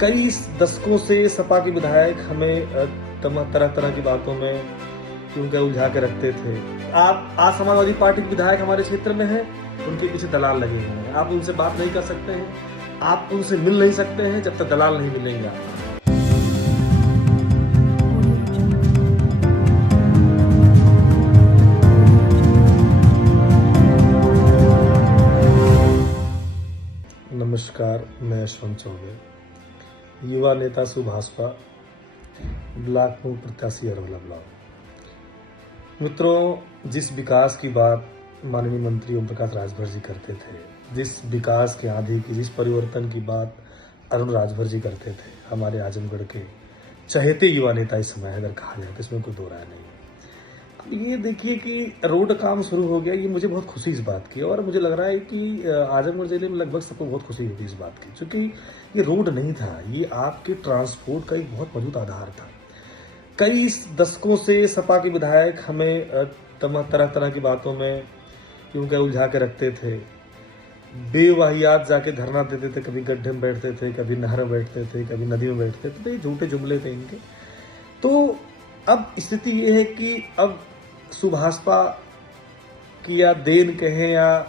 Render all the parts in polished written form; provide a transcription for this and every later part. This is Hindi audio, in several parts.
कई दशकों से सपा के विधायक हमें तरह तरह की बातों में क्योंकि उलझा के रखते थे। आप आज समाजवादी पार्टी के विधायक हमारे क्षेत्र में हैं, उनके पीछे दलाल लगे हुए हैं। आप उनसे बात नहीं कर सकते हैं, आप उनसे मिल नहीं सकते हैं जब तक दलाल नहीं मिलेंगे आपको। नमस्कार, मैं यशवंत चौबे, युवा नेता सुभाषपा, ब्लॉक प्रमुख प्रत्याशी अरवला ब्लॉक। मित्रों, जिस विकास की बात माननीय मंत्री ओम प्रकाश राजभर जी करते थे, जिस विकास के आंधी की, जिस परिवर्तन की बात अरुण राजभर जी करते थे, हमारे आजमगढ़ के चहेते युवा नेता इस समय अगर कहा जाए तो इसमें कोई दो राय नहीं। अब ये देखिए कि रोड काम शुरू हो गया, ये मुझे बहुत खुशी इस बात की, और मुझे लग रहा है कि आजमगढ़ जिले में लगभग सबको बहुत खुशी होगी इस बात की, क्योंकि ये रोड नहीं था, ये आपके ट्रांसपोर्ट का एक बहुत मजबूत आधार था। कई दशकों से सपा के विधायक हमें तरह तरह की बातों में क्योंकि उलझा के रखते थे, बेवाहियात जाके धरना देते थे, कभी गड्ढे में बैठते थे, कभी नहर में बैठते थे, कभी नदी में बैठते थे, तो ये झूठे जुमले थे इनके। तो अब स्थिति ये है कि अब सुभाषपा की या देन कहें या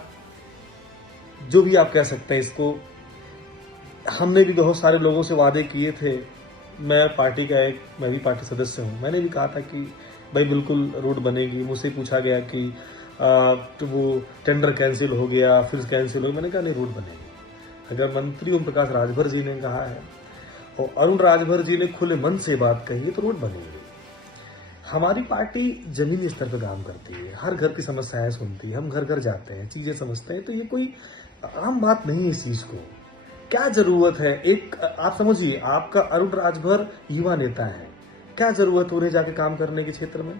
जो भी आप कह सकते हैं इसको, हमने भी बहुत सारे लोगों से वादे किए थे। मैं भी पार्टी सदस्य हूं, मैंने भी कहा था कि भाई बिल्कुल रोड बनेगी। मुझसे पूछा गया कि तो वो टेंडर कैंसिल हो गया, फिर कैंसिल हो गया, मैंने कहा नहीं, रोड बनेगी। अगर मंत्री ओम प्रकाश राजभर जी ने कहा है और अरुण राजभर जी ने खुले मन से बात कही है तो रोड बनेगी। हमारी पार्टी जमीनी स्तर पर काम करती है, हर घर की समस्याएं सुनती है, हम घर घर जाते हैं, चीजें समझते हैं, तो ये कोई आम बात नहीं है। इस चीज को क्या जरूरत है, एक आप समझिए, आपका अरुण राजभर युवा नेता है, क्या जरूरत उन्हें जाके काम करने के क्षेत्र में?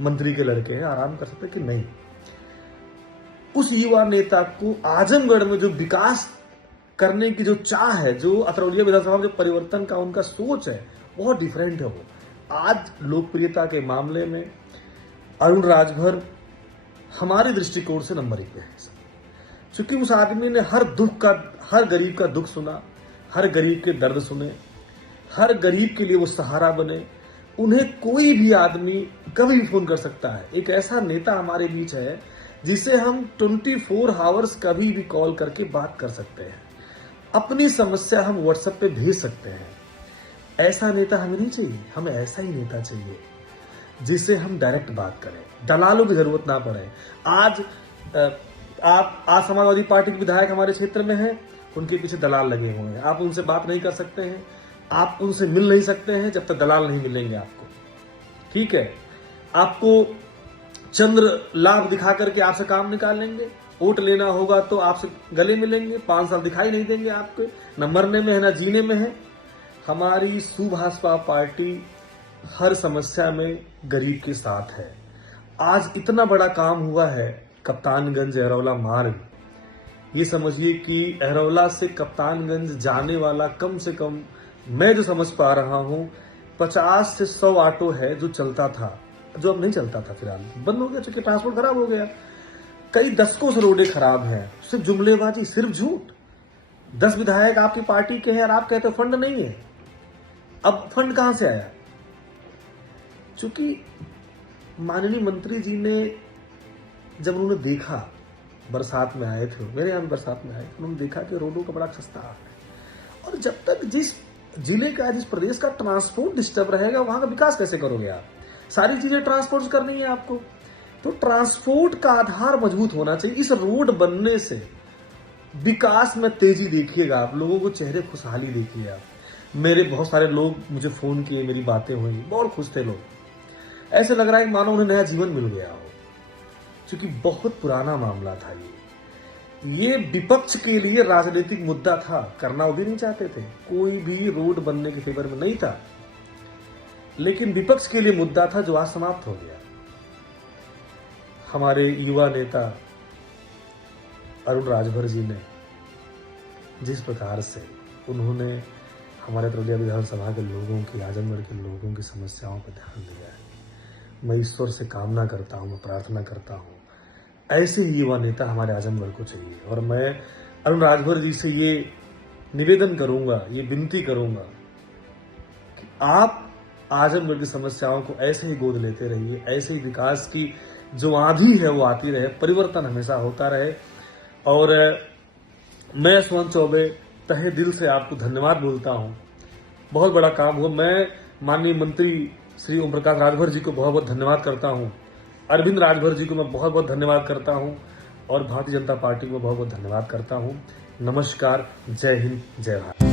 मंत्री के लड़के हैं, आराम कर सकते कि नहीं? उस युवा नेता को आजमगढ़ में जो विकास करने की जो चाह है, जो अतरौलिया विधानसभा में जो परिवर्तन का उनका सोच है, बहुत डिफरेंट है। वो आज लोकप्रियता के मामले में अरुण राजभर हमारे दृष्टिकोण से नंबर 1 पे है, क्योंकि उस आदमी ने हर गरीब का दुख सुना, हर गरीब के दर्द सुने, हर गरीब के लिए वो सहारा बने। उन्हें कोई भी आदमी कभी भी फोन कर सकता है। एक ऐसा नेता हमारे बीच है जिसे हम 24 आवर्स कभी भी कॉल करके बात कर सकते हैं, अपनी समस्या हम व्हाट्सएप पे भेज सकते हैं। ऐसा नेता हमें नहीं चाहिए, हमें ऐसा ही नेता चाहिए जिससे हम डायरेक्ट बात करें, दलालों की जरूरत ना पड़े। आज समाजवादी पार्टी के विधायक हमारे क्षेत्र में हैं, उनके पीछे दलाल लगे हुए हैं। आप उनसे बात नहीं कर सकते हैं, आप उनसे मिल नहीं सकते हैं जब तक दलाल नहीं मिलेंगे आपको। ठीक है, आपको चंद्र लाभ दिखा करके आपसे काम निकाल लेंगे, वोट लेना होगा तो आपसे गले मिलेंगे, 5 साल दिखाई नहीं देंगे आपके, न मरने में है ना जीने में है। हमारी सुभाषपा पार्टी हर समस्या में गरीब के साथ है। आज इतना बड़ा काम हुआ है, कप्तानगंज अरवला मार्ग, ये समझिए कि अरवला से कप्तानगंज जाने वाला कम से कम, मैं जो समझ पा रहा हूं, 50 से 100 ऑटो है जो चलता था, जो अब नहीं चलता था, फिलहाल बंद हो गया, चूंकि ट्रांसपोर्ट खराब हो गया। कई दशकों से रोडें खराब हैं, सिर्फ जुमलेबाजी, सिर्फ झूठ। 10 विधायक आपकी पार्टी के हैं और आप कहते हो फंड नहीं है। अब फंड कहां से आया? क्योंकि माननीय मंत्री जी ने जब उन्होंने देखा, बरसात में आए थे, मेरे यहां बरसात में आए, उन्होंने देखा कि रोडों का बड़ा सस्ता है, और जब तक जिस जिले का, जिस प्रदेश का ट्रांसपोर्ट डिस्टर्ब रहेगा, वहां का विकास कैसे करोगे आप? सारी चीजें ट्रांसपोर्ट करनी है आपको, तो ट्रांसपोर्ट का आधार मजबूत होना चाहिए। इस रोड बनने से विकास में तेजी देखिएगा आप, लोगों को चेहरे खुशहाली देखिए आप। मेरे बहुत सारे लोग मुझे फोन किए, मेरी बातें हुई, बहुत खुश थे लोग, ऐसे लग रहा है कि मानो उन्हें नया जीवन मिल गया हो, क्योंकि बहुत पुराना मामला था ये विपक्ष के लिए राजनीतिक मुद्दा था, करना वो भी नहीं चाहते थे, कोई भी रोड बनने के फेवर में नहीं था, लेकिन विपक्ष के लिए मुद्दा था जो आज समाप्त हो गया। हमारे युवा नेता अरुण राजभर जी ने जिस प्रकार से उन्होंने हमारे अतरौलिया विधानसभा के लोगों की, आजमगढ़ के लोगों की समस्याओं पर ध्यान दिया है, मैं ईश्वर से कामना करता हूं, मैं प्रार्थना करता हूं, ऐसे ही युवा नेता हमारे आजमगढ़ को चाहिए। और मैं अरुण राजभर जी से ये निवेदन करूंगा, ये विनती करूंगा कि आप आजमगढ़ की समस्याओं को ऐसे ही गोद लेते रहिए, ऐसे ही विकास की जो आंधी है वो आती रहे, परिवर्तन हमेशा होता रहे। और मैं सुमन चौबे तहे दिल से आपको धन्यवाद बोलता हूं। बहुत बड़ा काम हुआ। मैं माननीय मंत्री श्री ओम प्रकाश राजभर जी को बहुत बहुत धन्यवाद करता हूं, अरविंद राजभर जी को मैं बहुत बहुत धन्यवाद करता हूं और भारतीय जनता पार्टी को बहुत बहुत धन्यवाद करता हूं। नमस्कार, जय हिंद, जय भारत।